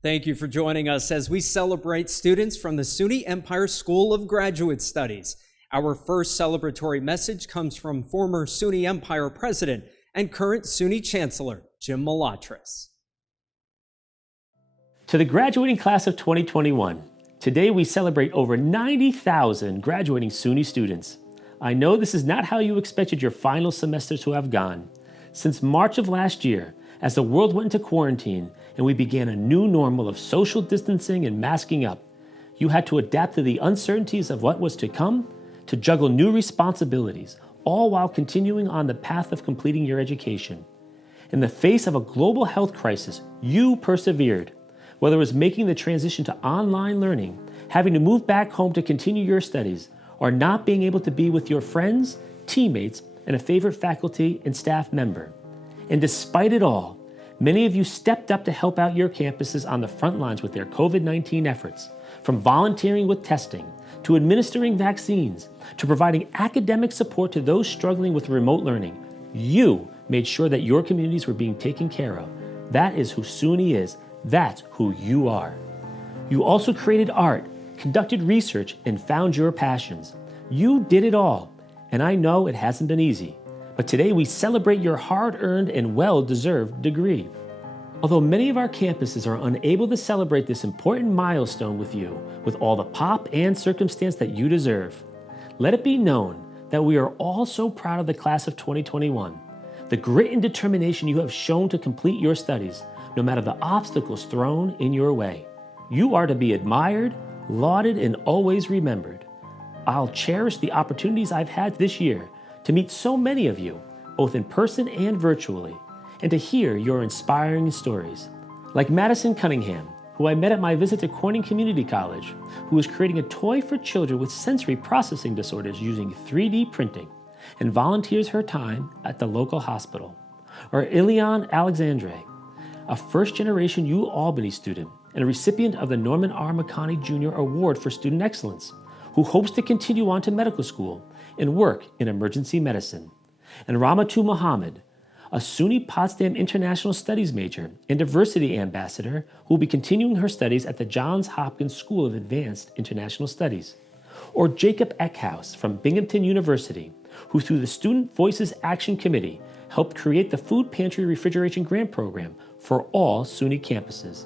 Thank you for joining us as we celebrate students from the SUNY Empire School of Graduate Studies. Our first celebratory message comes from former SUNY Empire president and current SUNY Chancellor, Jim Malatras. To the graduating class of 2021, today we celebrate over 90,000 graduating SUNY students. I know this is not how you expected your final semester to have gone. Since March of last year, as the world went into quarantine and we began a new normal of social distancing and masking up, you had to adapt to the uncertainties of what was to come, to juggle new responsibilities, all while continuing on the path of completing your education. In the face of a global health crisis, you persevered. Whether it was making the transition to online learning, having to move back home to continue your studies, or not being able to be with your friends, teammates, and a favorite faculty and staff member. And despite it all, many of you stepped up to help out your campuses on the front lines with their COVID-19 efforts, from volunteering with testing, to administering vaccines, to providing academic support to those struggling with remote learning. You made sure that your communities were being taken care of. That is who SUNY is. That's who you are. You also created art, conducted research, and found your passions. You did it all, and I know it hasn't been easy. But today we celebrate your hard-earned and well-deserved degree. Although many of our campuses are unable to celebrate this important milestone with you, with all the pomp and circumstance that you deserve, let it be known that we are all so proud of the class of 2021, the grit and determination you have shown to complete your studies, no matter the obstacles thrown in your way. You are to be admired, lauded, and always remembered. I'll cherish the opportunities I've had this year to meet so many of you, both in person and virtually, and to hear your inspiring stories. Like Madison Cunningham, who I met at my visit to Corning Community College, who is creating a toy for children with sensory processing disorders using 3D printing, and volunteers her time at the local hospital. Or Ilion Alexandre, a first-generation U Albany student and a recipient of the Norman R. McConney Jr. Award for Student Excellence, who hopes to continue on to medical school and work in emergency medicine. And Ramatu Muhammad, a SUNY Potsdam International Studies major and diversity ambassador who will be continuing her studies at the Johns Hopkins School of Advanced International Studies. Or Jacob Eckhouse from Binghamton University, who through the Student Voices Action Committee helped create the Food Pantry Refrigeration Grant Program for all SUNY campuses.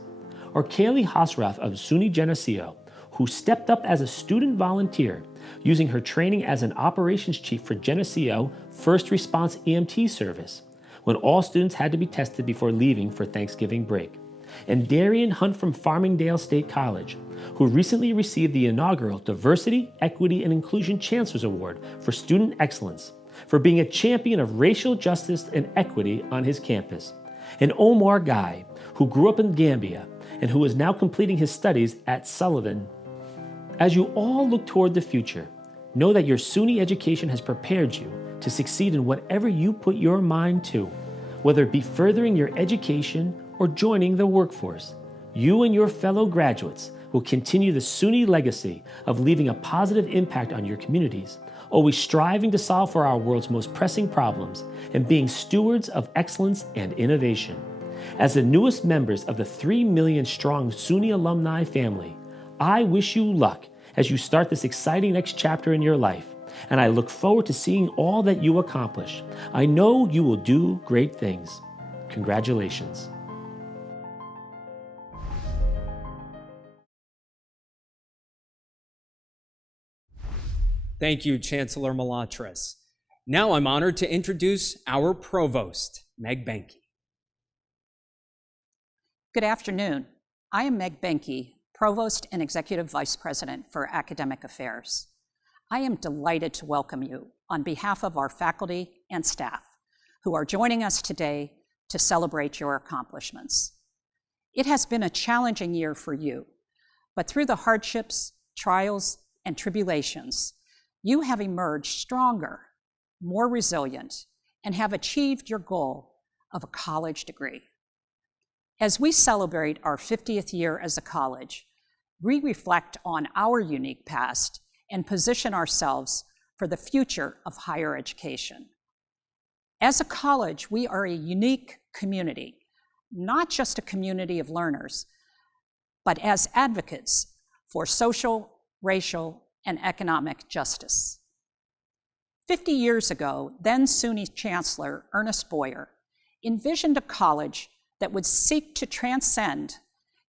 Or Kaylee Hosroff of SUNY Geneseo, who stepped up as a student volunteer, using her training as an operations chief for Geneseo First Response EMT service, when all students had to be tested before leaving for Thanksgiving break. And Darian Hunt from Farmingdale State College, who recently received the inaugural Diversity, Equity, and Inclusion Chancellor's Award for Student Excellence, for being a champion of racial justice and equity on his campus. And Omar Guy, who grew up in Gambia and who is now completing his studies at Sullivan. As you all look toward the future, know that your SUNY education has prepared you to succeed in whatever you put your mind to, whether it be furthering your education or joining the workforce. You and your fellow graduates will continue the SUNY legacy of leaving a positive impact on your communities, always striving to solve for our world's most pressing problems and being stewards of excellence and innovation. As the newest members of the 3 million strong SUNY alumni family, I wish you luck as you start this exciting next chapter in your life, and I look forward to seeing all that you accomplish. I know you will do great things. Congratulations. Thank you, Chancellor Malatras. Now I'm honored to introduce our provost, Meg Benke. Good afternoon. I am Meg Benke, Provost and Executive Vice President for Academic Affairs. I am delighted to welcome you on behalf of our faculty and staff who are joining us today to celebrate your accomplishments. It has been a challenging year for you, but through the hardships, trials, and tribulations, you have emerged stronger, more resilient, and have achieved your goal of a college degree. As we celebrate our 50th year as a college, we reflect on our unique past and position ourselves for the future of higher education. As a college, we are a unique community, not just a community of learners, but as advocates for social, racial, and economic justice. 50 years ago, then SUNY Chancellor Ernest Boyer envisioned a college that would seek to transcend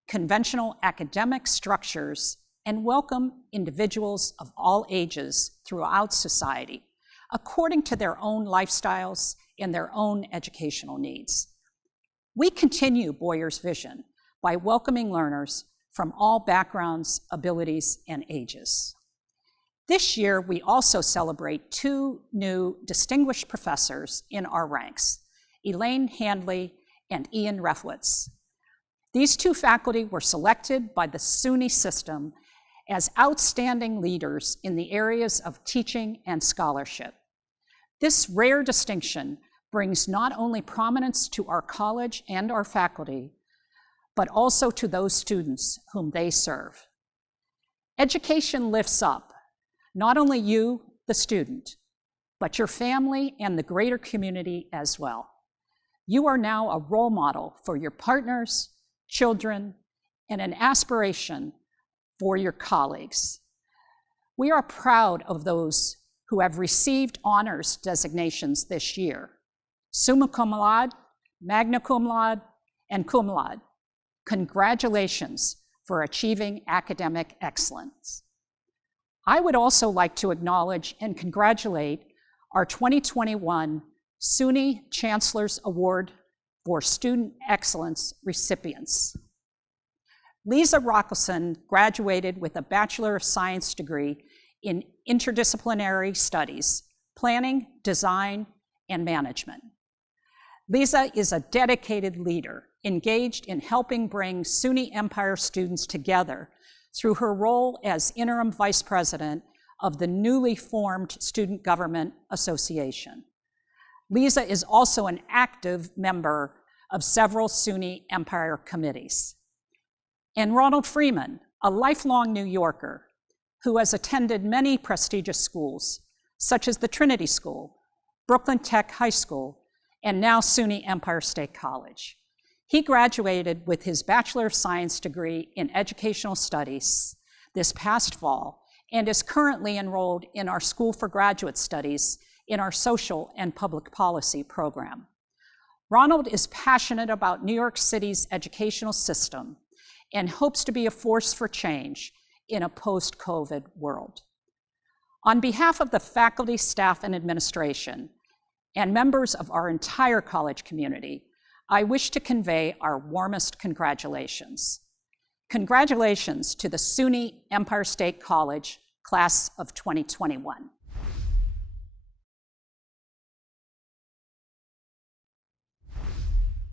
conventional academic structures and welcome individuals of all ages throughout society, according to their own lifestyles and their own educational needs. We continue Boyer's vision by welcoming learners from all backgrounds, abilities, and ages. This year, we also celebrate two new distinguished professors in our ranks, Elaine Handley and Ian Refwitz. These two faculty were selected by the SUNY system as outstanding leaders in the areas of teaching and scholarship. This rare distinction brings not only prominence to our college and our faculty, but also to those students whom they serve. Education lifts up not only you, the student, but your family and the greater community as well. You are now a role model for your partners, children, and an aspiration for your colleagues. We are proud of those who have received honors designations this year: summa cum laude, magna cum laude, and cum laude. Congratulations for achieving academic excellence. I would also like to acknowledge and congratulate our 2021 SUNY Chancellor's Award for Student Excellence recipients. Lisa Rockelson graduated with a Bachelor of Science degree in Interdisciplinary Studies, Planning, Design, and Management. Lisa is a dedicated leader engaged in helping bring SUNY Empire students together through her role as interim vice president of the newly formed Student Government Association. Lisa is also an active member of several SUNY Empire committees. And Ronald Freeman, a lifelong New Yorker who has attended many prestigious schools, such as the Trinity School, Brooklyn Tech High School, and now SUNY Empire State College. He graduated with his Bachelor of Science degree in Educational Studies this past fall and is currently enrolled in our School for Graduate Studies in our Social and Public Policy program. Ronald is passionate about New York City's educational system and hopes to be a force for change in a post-COVID world. On behalf of the faculty, staff, and administration, and members of our entire college community, I wish to convey our warmest congratulations. Congratulations to the SUNY Empire State College class of 2021.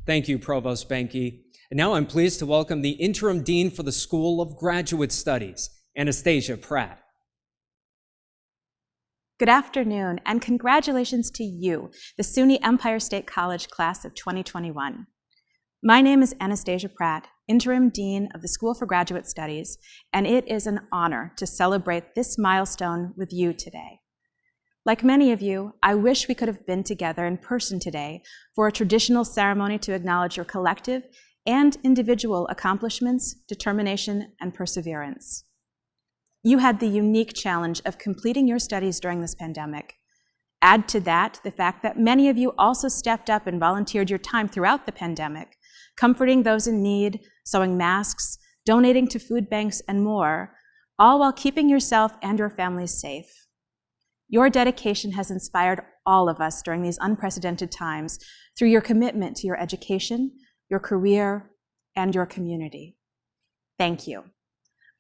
Thank you, Provost Benke. And now I'm pleased to welcome the Interim Dean for the School of Graduate Studies, Anastasia Pratt. Good afternoon, and congratulations to you, the SUNY Empire State College class of 2021. My name is Anastasia Pratt, Interim Dean of the School for Graduate Studies, and it is an honor to celebrate this milestone with you today. Like many of you, I wish we could have been together in person today for a traditional ceremony to acknowledge your collective and individual accomplishments, determination, and perseverance. You had the unique challenge of completing your studies during this pandemic. Add to that the fact that many of you also stepped up and volunteered your time throughout the pandemic, comforting those in need, sewing masks, donating to food banks, and more, all while keeping yourself and your families safe. Your dedication has inspired all of us during these unprecedented times through your commitment to your education, your career, and your community. Thank you.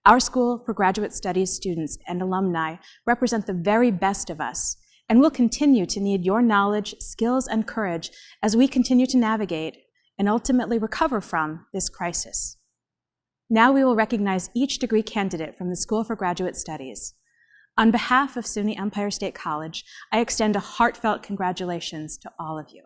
Our School for Graduate Studies students and alumni represent the very best of us, and will continue to need your knowledge, skills, and courage as we continue to navigate and ultimately recover from this crisis. Now we will recognize each degree candidate from the School for Graduate Studies. On behalf of SUNY Empire State College, I extend a heartfelt congratulations to all of you.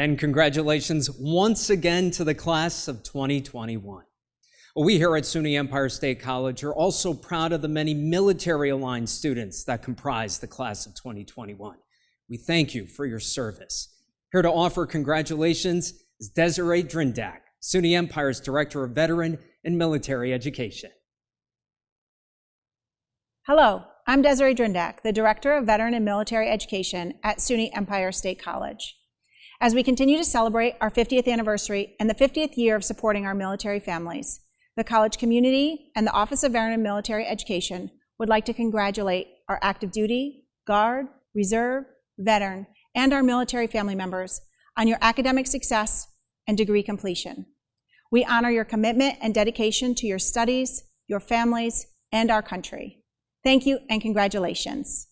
And congratulations once again to the class of 2021. We here at SUNY Empire State College are also proud of the many military-aligned students that comprise the class of 2021. We thank you for your service. Here to offer congratulations is Desiree Drindak, SUNY Empire's Director of Veteran and Military Education. Hello, I'm Desiree Drindak, the Director of Veteran and Military Education at SUNY Empire State College. As we continue to celebrate our 50th anniversary and the 50th year of supporting our military families, the college community and the Office of Veteran and Military Education would like to congratulate our active duty, Guard, Reserve, Veteran, and our military family members on your academic success and degree completion. We honor your commitment and dedication to your studies, your families, and our country. Thank you and congratulations.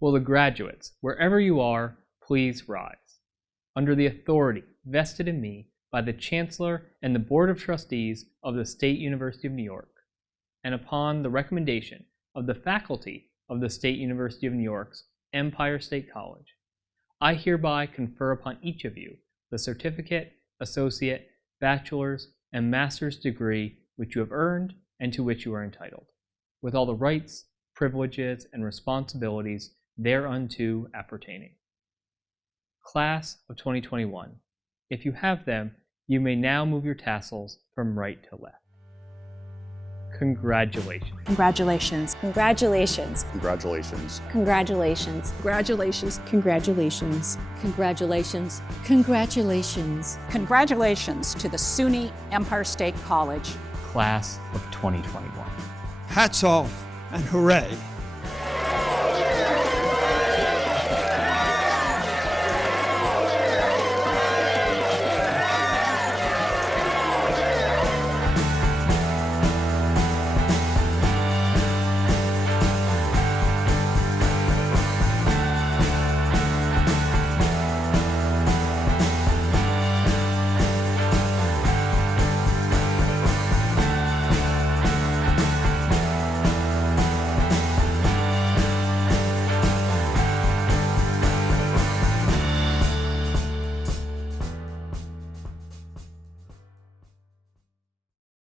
Will the graduates, wherever you are, please rise. Under the authority vested in me by the Chancellor and the Board of Trustees of the State University of New York, and upon the recommendation of the faculty of the State University of New York's Empire State College, I hereby confer upon each of you the certificate, associate, bachelor's, and master's degree which you have earned and to which you are entitled, with all the rights, privileges, and responsibilities thereunto appertaining. Class of 2021, if you have them, you may now move your tassels from right to left. Congratulations. Congratulations. Congratulations. Congratulations. Congratulations. Congratulations. Congratulations. Congratulations. Congratulations. Congratulations to the SUNY Empire State College Class of 2021. Hats off and hooray.